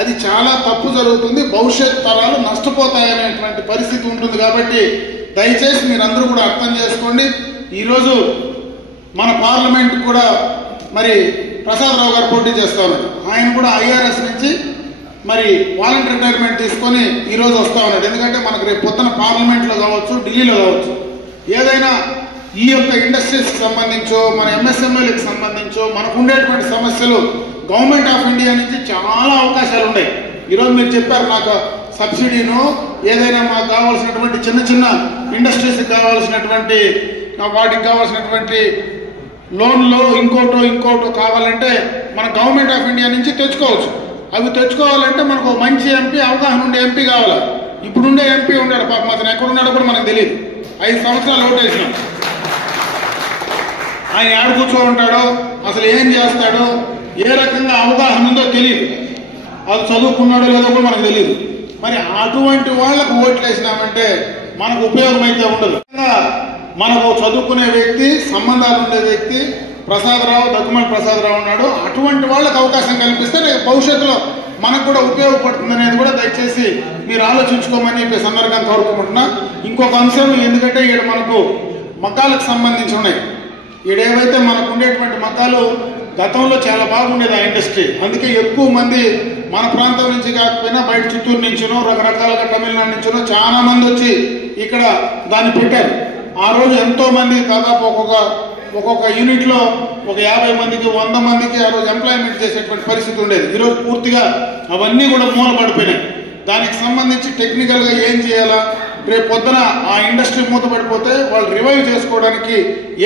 అది చాలా తప్పు జరుగుతుంది. భవిష్యత్ తరాలు నష్టపోతాయనేటువంటి పరిస్థితి ఉంటుంది. కాబట్టి దయచేసి మీరందరూ కూడా అర్థం చేసుకోండి. ఈరోజు మన పార్లమెంట్ కూడా మరి ప్రసాదరావు గారు పోటీ చేస్తా ఉన్నారు. ఆయన కూడా ఐఆర్ఎస్ నుంచి మరి వాలంటీర్ రిటైర్మెంట్ తీసుకొని ఈరోజు వస్తూ ఉన్నాడు. ఎందుకంటే మనకు రేపు పొద్దున పార్లమెంట్లో కావచ్చు, ఢిల్లీలో కావచ్చు, ఏదైనా ఈ యొక్క ఇండస్ట్రీస్కి సంబంధించో, మన ఎంఎస్ఎంఈలకు సంబంధించో మనకు ఉండేటువంటి సమస్యలు గవర్నమెంట్ ఆఫ్ ఇండియా నుంచి చాలా అవకాశాలు ఉన్నాయి. ఈరోజు మీరు చెప్పారు, నాకు సబ్సిడీనో ఏదైనా మాకు కావాల్సినటువంటి చిన్న ఇండస్ట్రీస్కి కావాల్సినటువంటి వాటికి కావాల్సినటువంటి లోన్లో ఇంకోటో కావాలంటే మన గవర్నమెంట్ ఆఫ్ ఇండియా నుంచి తెచ్చుకోవచ్చు. అవి తెచ్చుకోవాలంటే మనకు మంచి ఎంపీ, అవగాహన ఉండే ఎంపీ కావాలి. ఇప్పుడుండే ఎంపీ ఉన్నాడు, పాపం అతను ఎక్కడున్నాడో కూడా మనకు తెలియదు. 5 సంవత్సరాలు ఓటేసినాం. ఆయన ఆడ కూర్చో ఉంటాడో, అసలు ఏం చేస్తాడో, ఏ రకంగా అవగాహన ఉందో తెలియదు. అది చదువుకున్నాడో లేదో కూడా మనకు తెలియదు. మరి అటువంటి వాళ్లకు ఓట్లు వేసినామంటే మనకు ఉపయోగం అయితే ఉండదు. మనకు చదువుకునే వ్యక్తి, సంబంధాలు ఉండే వ్యక్తి దగ్గుమల్లి ప్రసాదరావు ఉన్నాడు. అటువంటి వాళ్ళకు అవకాశం కల్పిస్తే రేపు భవిష్యత్తులో మనకు కూడా ఉపయోగపడుతుంది అనేది కూడా దయచేసి మీరు ఆలోచించుకోమని చెప్పి సందర్భంగా కోరుకుంటున్నా. ఇంకొక అంశం, ఎందుకంటే ఇక్కడ మనకు మగ్గాలకు సంబంధించి ఉన్నాయి. ఈడేవైతే మనకు ఉండేటువంటి మగ్గాలు గతంలో చాలా బాగుండేది ఆ ఇండస్ట్రీ. అందుకే ఎక్కువ మంది మన ప్రాంతం నుంచి కాకపోయినా బయట చిత్తూరు నుంచినో, రకరకాలుగా తమిళనాడు నుంచినో చాలా మంది వచ్చి ఇక్కడ దాన్ని పెట్టారు. ఆ రోజు ఎంతో మంది, దాదాపు ఒక్కొక్క యూనిట్లో ఒక 50 మందికి 100 మందికి ఆ రోజు ఎంప్లాయ్మెంట్ చేసేటువంటి పరిస్థితి ఉండేది. ఈరోజు పూర్తిగా అవన్నీ కూడా మూలపడిపోయినాయి. దానికి సంబంధించి టెక్నికల్గా ఏం చేయాలా, రేపు పొద్దున ఆ ఇండస్ట్రీ మూతపడిపోతే వాళ్ళు రివైవ్ చేసుకోవడానికి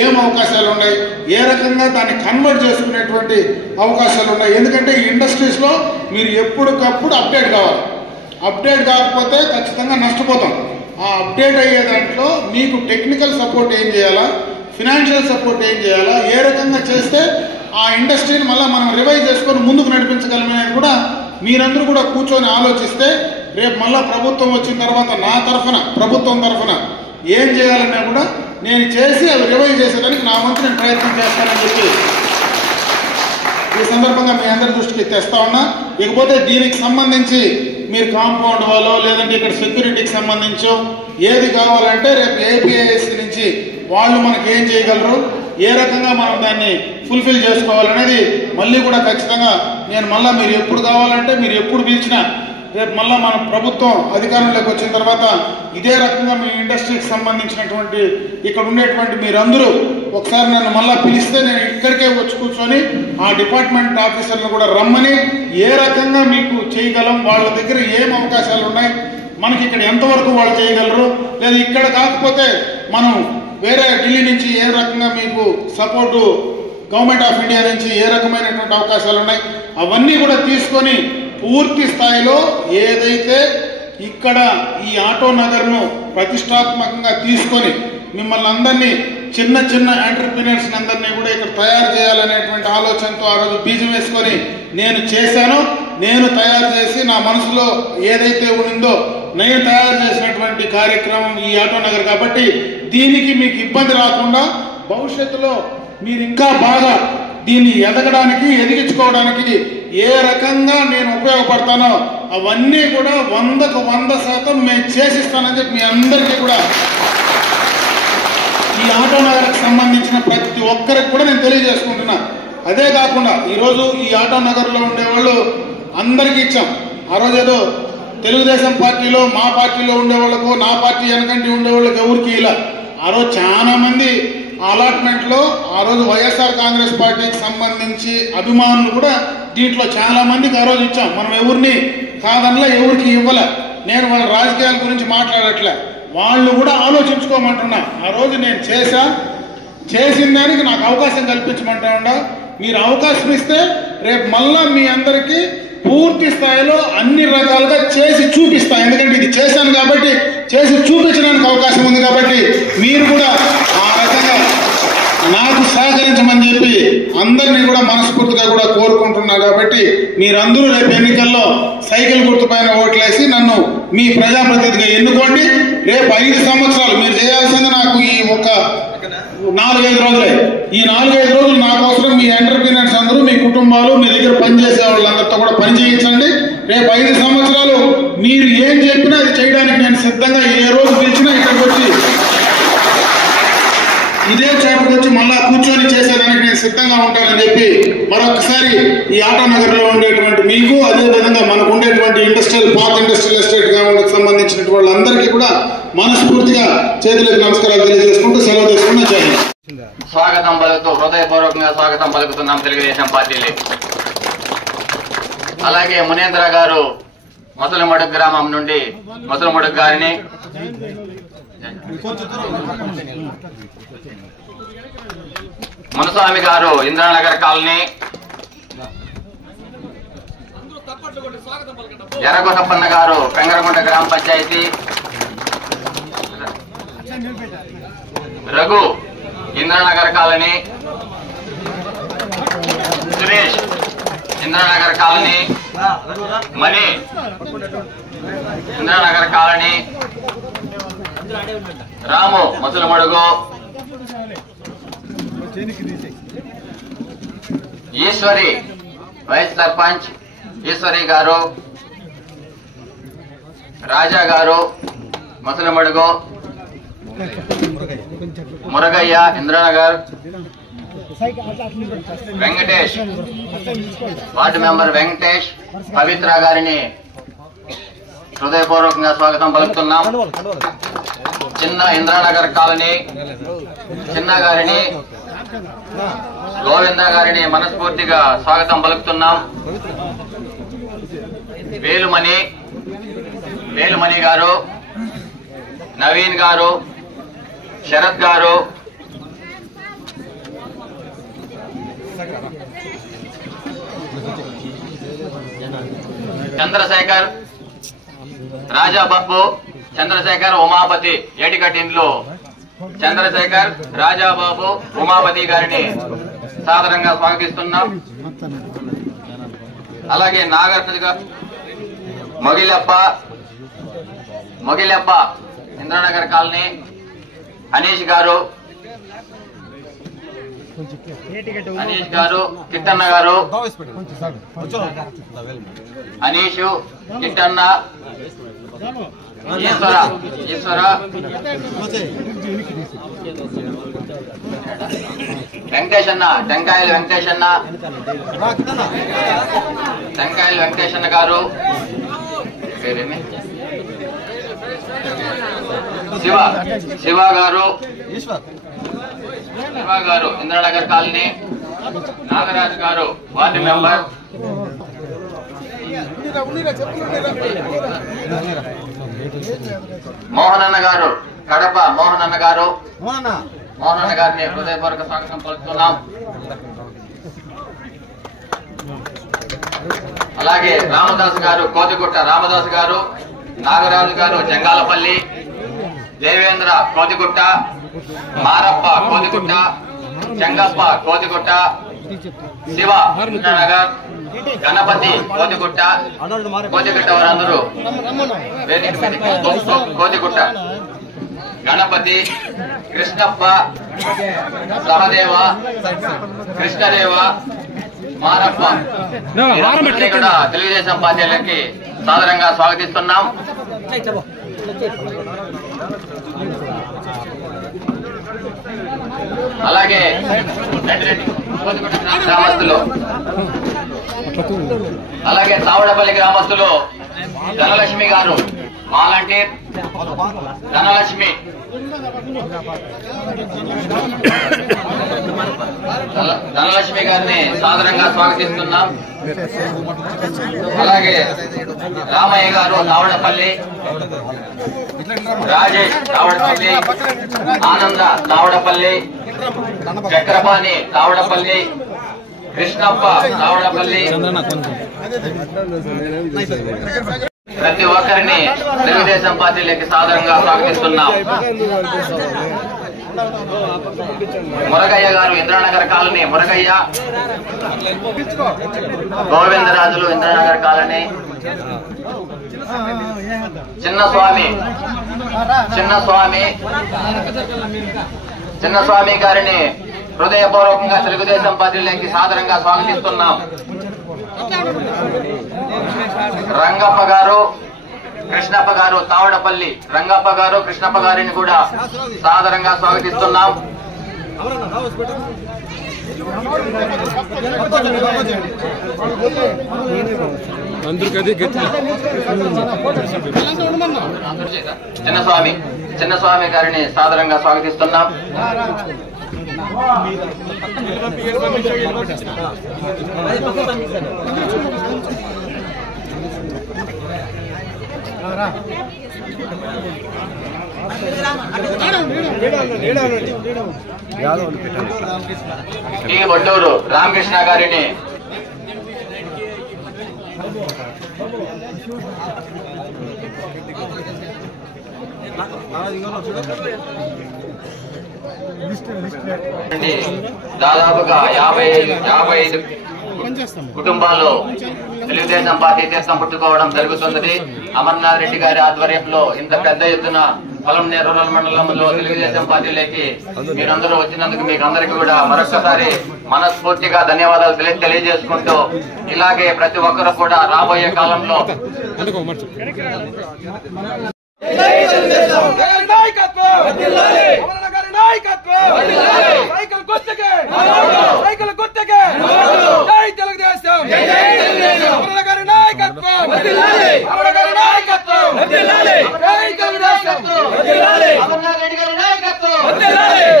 ఏం అవకాశాలు ఉన్నాయి, ఏ రకంగా దాన్ని కన్వర్ట్ చేసుకునేటువంటి అవకాశాలు ఉన్నాయి. ఎందుకంటే ఈ ఇండస్ట్రీస్లో మీరు ఎప్పటికప్పుడు అప్డేట్ కావాలి. అప్డేట్ కాకపోతే ఖచ్చితంగా నష్టపోతాం. ఆ అప్డేట్ అయ్యే దాంట్లో మీకు టెక్నికల్ సపోర్ట్ ఏం చేయాలా, ఫినాన్షియల్ సపోర్ట్ ఏం చేయాలా, ఏ రకంగా చేస్తే ఆ ఇండస్ట్రీని మళ్ళీ మనం రివైవ్ చేసుకొని ముందుకు నడిపించగలమనేది కూడా మీరందరూ కూడా కూర్చొని ఆలోచిస్తే రేపు మళ్ళా ప్రభుత్వం వచ్చిన తర్వాత నా తరఫున, ప్రభుత్వం తరఫున ఏం చేయాలన్నా కూడా నేను చేసి అవి రివైవ్ చేసేదానికి నా వంతు నేను ప్రయత్నం చేస్తానని చెప్పి ఈ సందర్భంగా మీ అందరి దృష్టికి తెస్తా ఉన్నా. ఇకపోతే దీనికి సంబంధించి మీరు కాంపౌండ్ వాలో లేదంటే ఇక్కడ సెక్యూరిటీకి సంబంధించో ఏది కావాలంటే రేపు ఏపీఐఎస్ నుంచి వాళ్ళు మనకి ఏం చేయగలరు, ఏ రకంగా మనం దాన్ని ఫుల్ఫిల్ చేసుకోవాలనేది మళ్ళీ కూడా ఖచ్చితంగా నేను మళ్ళీ మీరు ఎప్పుడు కావాలంటే మీరు ఎప్పుడు పిలిచినా రేపు మళ్ళీ మన ప్రభుత్వం అధికారంలోకి వచ్చిన తర్వాత ఇదే రకంగా మీ ఇండస్ట్రీకి సంబంధించినటువంటి ఇక్కడ ఉండేటువంటి మీరందరూ ఒకసారి నన్ను మళ్ళీ పిలిస్తే నేను ఇక్కడికే వచ్చి కూర్చొని ఆ డిపార్ట్మెంట్ ఆఫీసర్లు కూడా రమ్మని ఏ రకంగా మీకు చేయగలం, వాళ్ళ దగ్గర ఏం అవకాశాలు ఉన్నాయి, మనకి ఇక్కడ ఎంతవరకు వాళ్ళు చేయగలరు, లేదా ఇక్కడ కాకపోతే మనం వేరే ఢిల్లీ నుంచి ఏ రకంగా మీకు సపోర్టు గవర్నమెంట్ ఆఫ్ ఇండియా నుంచి ఏ రకమైనటువంటి అవకాశాలు ఉన్నాయి అవన్నీ కూడా తీసుకొని పూర్తి స్థాయిలో ఏదైతే ఇక్కడ ఈ ఆటో నగర్ను ప్రతిష్టాత్మకంగా తీసుకొని మిమ్మల్ని అందరినీ చిన్న చిన్న ఎంటర్ప్రీనర్స్ అందరినీ కూడా ఇక్కడ తయారు చేయాలనేటువంటి ఆలోచనతో ఆ రోజు బీజం వేసుకొని నేను చేశాను. నేను తయారు చేసి నా మనసులో ఏదైతే ఉందో నేను తయారు చేసినటువంటి కార్యక్రమం ఈ ఆటో నగర్. కాబట్టి దీనికి మీకు ఇబ్బంది రాకుండా భవిష్యత్తులో మీరు ఇంకా బాగా దీన్ని ఎదగడానికి, ఎదిగించుకోవడానికి ఏ రకంగా నేను ఉపయోగపడతానో అవన్నీ కూడా 100కు 100% మేము చేసిస్తానని చెప్పి మీ అందరికీ కూడా ఈ ఆటో నగర్కి సంబంధించిన ప్రతి ఒక్కరికి కూడా నేను తెలియజేసుకుంటున్నా. అదే కాకుండా ఈరోజు ఈ ఆటో నగర్లో ఉండేవాళ్ళు అందరికీ ఇచ్చాం. ఆ రోజు ఏదో తెలుగుదేశం పార్టీలో మా పార్టీలో ఉండేవాళ్ళకు, నా పార్టీ వెనకంటి ఉండేవాళ్ళకి ఎవరికి ఇలా ఆ రోజు చాలా మంది అలాట్మెంట్లో ఆ రోజు వైఎస్ఆర్ కాంగ్రెస్ పార్టీకి సంబంధించి అభిమానులు కూడా దీంట్లో చాలా మందికి ఆ రోజు ఇచ్చాం. మనం ఎవరిని కాదనలా, ఎవరికి ఇవ్వలే. నేను వాళ్ళ రాజకీయాల గురించి మాట్లాడట్లే, వాళ్ళు కూడా ఆలోచించుకోమంటున్నా. ఆ రోజు నేను చేసిన దానికి నాకు అవకాశం కల్పించమంటా ఉండా. మీరు అవకాశం ఇస్తే రేపు మళ్ళా మీ అందరికీ పూర్తి స్థాయిలో అన్ని రకాలుగా చేసి చూపిస్తా. ఎందుకంటే ఇది చేశాను కాబట్టి చేసి చూపించడానికి అవకాశం ఉంది. కాబట్టి మీరు కూడా ఆ రకంగా నాకు సహకరించమని చెప్పి అందరినీ కూడా మనస్ఫూర్తిగా కూడా కోరుకుంటున్నా. కాబట్టి మీరందరూ రేపు ఎన్నికల్లో సైకిల్ గుర్తుపైన ఓట్లేసి నన్ను మీ ప్రజాప్రతినిధిగా ఎన్నుకోండి. రేపు 5 సంవత్సరాలు మీరు చేయాల్సింది నాకు ఈ ఒక 4-5 రోజులే. ఈ 4-5 రోజులు నా కోసం మీ ఎంటర్ప్రీనర్స్ అందరూ, మీ కుటుంబాలు, మీ దగ్గర పనిచేసే వాళ్ళందరితో కూడా పని చేయించండి. రేపు 5 సంవత్సరాలు మీరు ఏం చెప్పినా అది చేయడానికి నేను సిద్ధంగా, ఏ రోజు పిలిచినా ఇక్కడికి వచ్చి ఇదే చోటకు వచ్చి మళ్ళా కూర్చొని చేసేదానికి నేను సిద్ధంగా ఉంటానని చెప్పి మరొకసారి ఈ ఆటో నగర్లో ఉండేటువంటి మీకు, అదేవిధంగా మనకు ఉండేటువంటి పాత ఇండస్ట్రియల్ ఎస్టేట్ గ్రామాలకు సంబంధించిన వాళ్ళందరికీ కూడా మనస్ఫూర్తిగా చేతులకు నమస్కారాలు తెలియజేసుకుంటూ సెలవు తీసుకున్నా. స్వాగతం పలుకుతూ హృదయపూర్వకంగా స్వాగతం పలుకుతున్నాం తెలుగుదేశం పార్టీలే. అలాగే మునేంద్ర గారు మొసలమడుగు గ్రామం నుండి మొసలమడుగు గారిని, మునస్వామి గారు ఇంద్రానగర్ కాలనీ, ఎర్రగొట్టపన్న గారు పెంగరగుంట గ్రామ పంచాయతీ, రఘు ఇంద్రానగర్ కాలనీ, సురేష్ ఇంద్రానగర్ కాలనీ, మణి ఇంద్రానగర్ కాలనీ, రాము ముసలమడుగు, ఈశ్వరి వైస్ సర్పంచ్ ఈశ్వరి గారు, రాజా గారు ముసలమడుగు, మురగయ్య ఇంద్రానగర్, వెంకటేష్ వార్డు మెంబర్ వెంకటేష్ పవిత్ర గారిని హృదయపూర్వకంగా స్వాగతం పలుకుతున్నాం. చిన్న ఇంద్రానగర్ కాలనీ చిన్న గారిని, గోవింద గారిని మనస్ఫూర్తిగా స్వాగతం పలుకుతున్నాం. వేలుమణి గారు, నవీన్ గారు, శరత్ గారు, చంద్రశేఖర్, రాజాబాబు, చంద్రశేఖర్, ఉమాపతి ఏటికట్టిండ్లు చంద్రశేఖర్, రాజాబాబు, ఉమాపతి గారిని సాదరంగా స్వాగతిస్తున్నాం. అలాగే నాగరాజు గారు, మొగిలప్ప ఇంద్రానగర్ కాలనీ, అనీష్ గారు, కిట్టన్న గారు, అనీషు, కిట్టన్న, ఈశ్వర వెంకటేశన్న, టెంకాయలు వెంకటేశన్న గారు, శివ గారు ఇంద్రానగర్ కాలనీ, నాగరాజు గారు వార్డు మెంబర్, మోహనన్న గారు కడప, మోహనన్న గారిని హృదయపూర్వక స్వాగతం పలుకుతున్నాం. అలాగే రామదాస్ గారు కోతిగుట్ట, రామదాస్ గారు, నాగరాజు గారు జంగాలపల్లి, దేవేంద్ర కోతిగుట్ట, మారప్ప కోతిగుట్ట, చెంగప్ప కోతిగుట్ట, శివ నగర్, గణపతి కోతిగుట్ట వారందరూ కోతిగుట్ట, గణపతి, కృష్ణప్ప, సహదేవ, కృష్ణదేవ, మారప్ప కూడా తెలుగుదేశం పార్టీలకి సాదరంగా స్వాగతిస్తున్నాం. అలాగే గ్రామస్తులు, అలాగే తావడపల్లి గ్రామస్తులు ధనలక్ష్మి గారు, వాలంటీర్ ధనలక్ష్మి, ధనలక్ష్మి గారిని సాదరంగా స్వాగతిస్తున్నాం. అలాగే రామయ్య గారు తావడపల్లి, రాజేష్ తావడపల్లి, ఆనంద తావడపల్లి, చక్రపాణి తావడపల్లి, కృష్ణప్ప తావడపల్లి, ప్రతి ఒక్కరిని తెలుగుదేశం పార్టీలోకి సాదరంగా స్వాగతిస్తున్నాం. మురగయ్య గారు ఇంద్రానగర్ కాలనీ, మురగయ్య, గోవిందరాజులు ఇంద్రానగర్ కాలనీ, చిన్నస్వామి గారిని హృదయపూర్వకంగా తెలుగుదేశం పార్టీలోకి సాదరంగా స్వాగతిస్తున్నాం. రంగప్ప గారు, కృష్ణప్ప గారు తావడపల్లి, రంగప్ప గారు, కృష్ణప్ప గారిని కూడా సాదరంగా స్వాగతిస్తున్నాం. చిన్నస్వామి గారిని సాదరంగా స్వాగతిస్తున్నాం. టి వడ్డూరు రామకృష్ణ గారిని దాదాపుగా 55 కుటుంబాలు తెలుగుదేశం పార్టీ తీర్థం పుట్టుకోవడం జరుగుతున్నది. అమర్నాథ్ రెడ్డి గారి ఆధ్వర్యంలో ఇంత పెద్ద ఎత్తున పొలంనేరు రూరల్ మండలంలో తెలుగుదేశం పార్టీలోకి మీరందరూ వచ్చినందుకు మీకు అందరికీ కూడా మరొకసారి మనస్ఫూర్తిగా ధన్యవాదాలు తెలియజేసుకుంటూ ఇలాగే ప్రతి ఒక్కరు కూడా రాబోయే కాలంలో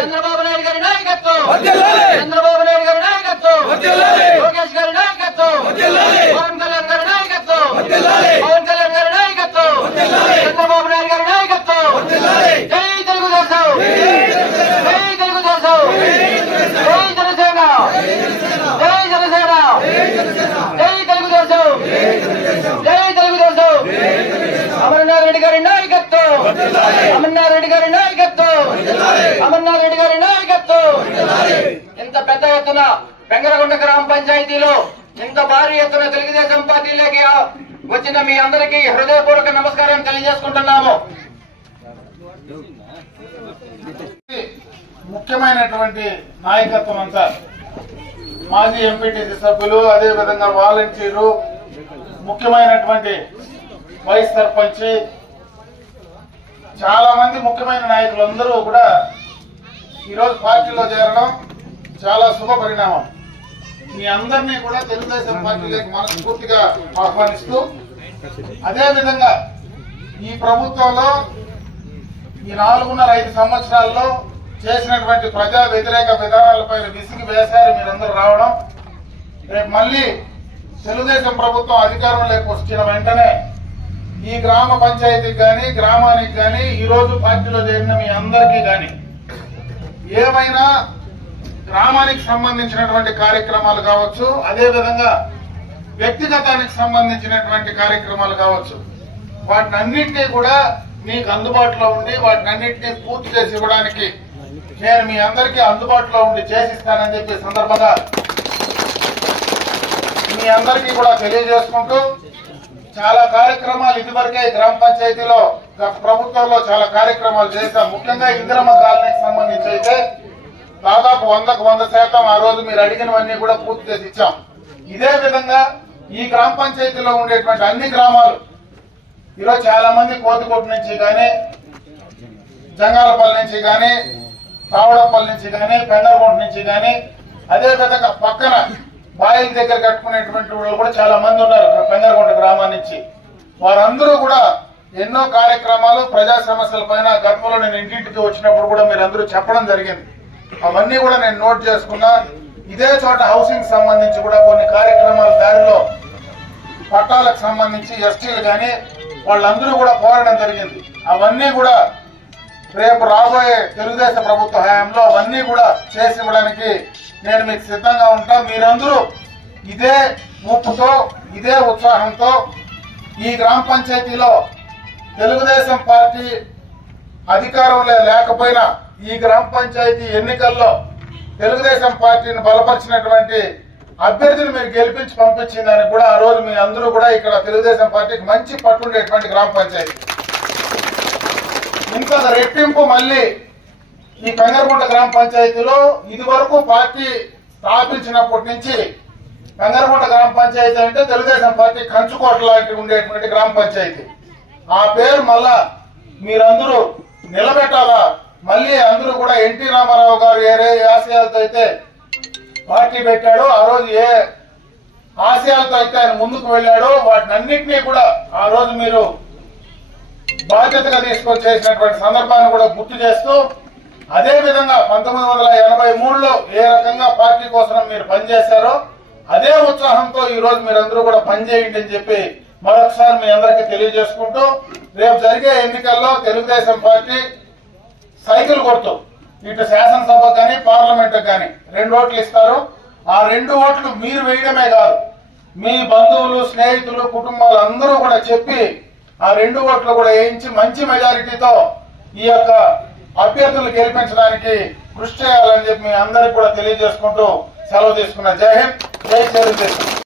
చంద్రబాబు నాయుడు గారి నాయకత్వం, చంద్రబాబు నాయుడు గారి నాయకత్వం, లోకేష్ గారి నాయకత్వం, పవన్ కళ్యాణ్ గారి నాయకత్వం, పవన్ కళ్యాణ్ గారి నాయకత్వం, చంద్రబాబు నాయుడు గారి నాయకత్వం. జై తెలుగుదేశం, జై తెలుగుదేశం, జై జనసేన, జై జనసేన, జై తెలుగుదేశం, జై తెలుగుదేశం. అమర్నాథ్ రెడ్డి గారి నాయకత్వం, అమర్నాథ్ రెడ్డి గారి నాయకత్వం, అమర్నాథ్ రెడ్డి గారి నాయకత్వం. ఇంత పెద్ద ఎత్తున పెంగరగొండ గ్రామ పంచాయతీలో ఇంత భారీ ఎత్తున తెలుగుదేశం పార్టీలోకి వచ్చిన మీ అందరికీ హృదయపూర్వక నమస్కారం తెలియజేసుకుంటున్నాము. ముఖ్యమైనటువంటి నాయకత్వం అంతా మాజీ ఎంపీటీసీ సభ్యులు, అదేవిధంగా వాలంటీరు, ముఖ్యమైనటువంటి వైస్ సర్పంచ్, చాలా మంది ముఖ్యమైన నాయకులందరూ కూడా ఈరోజు పార్టీలో చేరడం చాలా శుభ పరిణామం. మీ అందరినీ కూడా తెలుగుదేశం పార్టీలోకి మనస్ఫూర్తిగా ఆహ్వానిస్తూ, అదేవిధంగా ఈ ప్రభుత్వంలో ఈ 4.5 సంవత్సరాల్లో చేసినటువంటి ప్రజా వ్యతిరేక విధానాలపై విసిగి వేశారు మీరందరూ రావడం. రేపు మళ్ళీ తెలుగుదేశం ప్రభుత్వం అధికారంలోకి వచ్చిన వెంటనే ఈ గ్రామ పంచాయతీకి కానీ గ్రామానికి కానీ ఈ రోజు పార్టీలో చేరిన మీ అందరికీ కానీ ఏమైనా గ్రామానికి సంబంధించినటువంటి కార్యక్రమాలు కావచ్చు, అదేవిధంగా వ్యక్తిగతానికి సంబంధించినటువంటి కార్యక్రమాలు కావచ్చు, వాటినన్నింటినీ కూడా మీకు అందుబాటులో ఉండి వాటినన్నింటినీ పూర్తి చేసి ఇవ్వడానికి నేను మీ అందరికీ అందుబాటులో ఉండి చేసిస్తానని చెప్పి సందర్భంగా మీ అందరికీ కూడా తెలియజేసుకుంటూ, చాలా కార్యక్రమాలు ఇదివరకే గ్రామ పంచాయతీలో గత ప్రభుత్వంలో చాలా కార్యక్రమాలు చేశాం. ముఖ్యంగా ఇందిరమ్మ కాలనీకి సంబంధించి అయితే దాదాపు 100కు 100% ఆ రోజు మీరు అడిగినవన్నీ కూడా పూర్తి చేసి ఇచ్చాం. ఇదే విధంగా ఈ గ్రామ పంచాయతీలో ఉండేటువంటి అన్ని గ్రామాలు ఈరోజు చాలా మంది కోతికోట నుంచి కానీ, జంగాలపల్లి నుంచి కానీ, తావడపల్లి నుంచి కానీ, పెంగరగుంట నుంచి కానీ, అదేవిధంగా పక్కన బాయిల దగ్గర కట్టుకునేటువంటి వాళ్ళు కూడా చాలా మంది ఉన్నారు పెంగరగుంట గ్రామం నుంచి. వారందరూ కూడా ఎన్నో కార్యక్రమాలు ప్రజా సమస్యల పైన గతంలో నేను ఇంటింటికి వచ్చినప్పుడు కూడా మీరందరూ చెప్పడం జరిగింది. అవన్నీ కూడా నేను నోట్ చేసుకున్నా. ఇదే చోట హౌసింగ్ సంబంధించి కూడా కొన్ని కార్యక్రమాలు దారిలో పట్టాలకు సంబంధించి ఎస్టీలు కానీ వాళ్ళందరూ కూడా పోరాడడం జరిగింది. అవన్నీ కూడా రేపు రాబోయే తెలుగుదేశం ప్రభుత్వ హయాంలో అవన్నీ కూడా చేసి ఇవ్వడానికి నేను మీకు సిద్ధంగా ఉంటా. మీరందరూ ఇదే ఊపుతో ఇదే ఉత్సాహంతో ఈ గ్రామ పంచాయతీలో తెలుగుదేశం పార్టీ అధికారంలో లేకపోయినా ఈ గ్రామ పంచాయతీ ఎన్నికల్లో తెలుగుదేశం పార్టీని బలపరిచినటువంటి అభ్యర్థిని మీరు గెలిపించి పంపించిందని కూడా ఆ రోజు మీ అందరూ కూడా ఇక్కడ తెలుగుదేశం పార్టీకి మంచి పట్టుండేటువంటి గ్రామ పంచాయతీ. ఇంకొక రెట్టింపు మళ్ళీ ఈ పెంగరగుంట గ్రామ పంచాయతీలో ఇది వరకు పార్టీ స్థాపించినప్పటి నుంచి పెంగరగుంట గ్రామ పంచాయతీ అంటే తెలుగుదేశం పార్టీ కంచుకోట లాంటి ఉండేటువంటి గ్రామ పంచాయతీ. ఆ పేరు మళ్ళా మీరందరూ నిలబెట్టాలా. మళ్ళీ అందరూ కూడా ఎన్టీ రామారావు గారు ఏ ఆశయాలతో అయితే పార్టీ పెట్టాడో, ఆ రోజు ఏ ఆశయాలతో అయితే ఆయన ముందుకు వెళ్ళాడో వాటినన్నింటినీ కూడా ఆ రోజు మీరు బాధ్యతగా తీసుకొని చేసినటువంటి సందర్భాన్ని కూడా గుర్తు చేస్తూ, అదే విధంగా 1983లో ఏ రకంగా పార్టీ కోసం మీరు పనిచేశారో అదే ఉత్సాహంతో ఈ రోజు మీరందరూ కూడా పనిచేయండి అని చెప్పి మరొకసారి మీ అందరికీ తెలియజేసుకుంటూ రేపు జరిగే ఎన్నికల్లో తెలుగుదేశం పార్టీ సైకిల్ గుర్తు ఇటు శాసనసభ కానీ పార్లమెంట్ కానీ 2 ఓట్లు ఇస్తారు. ఆ 2 ఓట్లు మీరు వేయడమే కాదు, మీ బంధువులు, స్నేహితులు, కుటుంబాలు అందరూ కూడా చెప్పి ఆ 2 ఓట్లు కూడా వేయించి మంచి మెజారిటీతో ఈ యొక్క అభ్యర్థులు గెలిపించడానికి కృషి చేయాలని చెప్పి మీ అందరికి కూడా తెలియజేసుకుంటూ సెలవు తీసుకున్నా. జై హింద్, జై తెలుగుదేశం.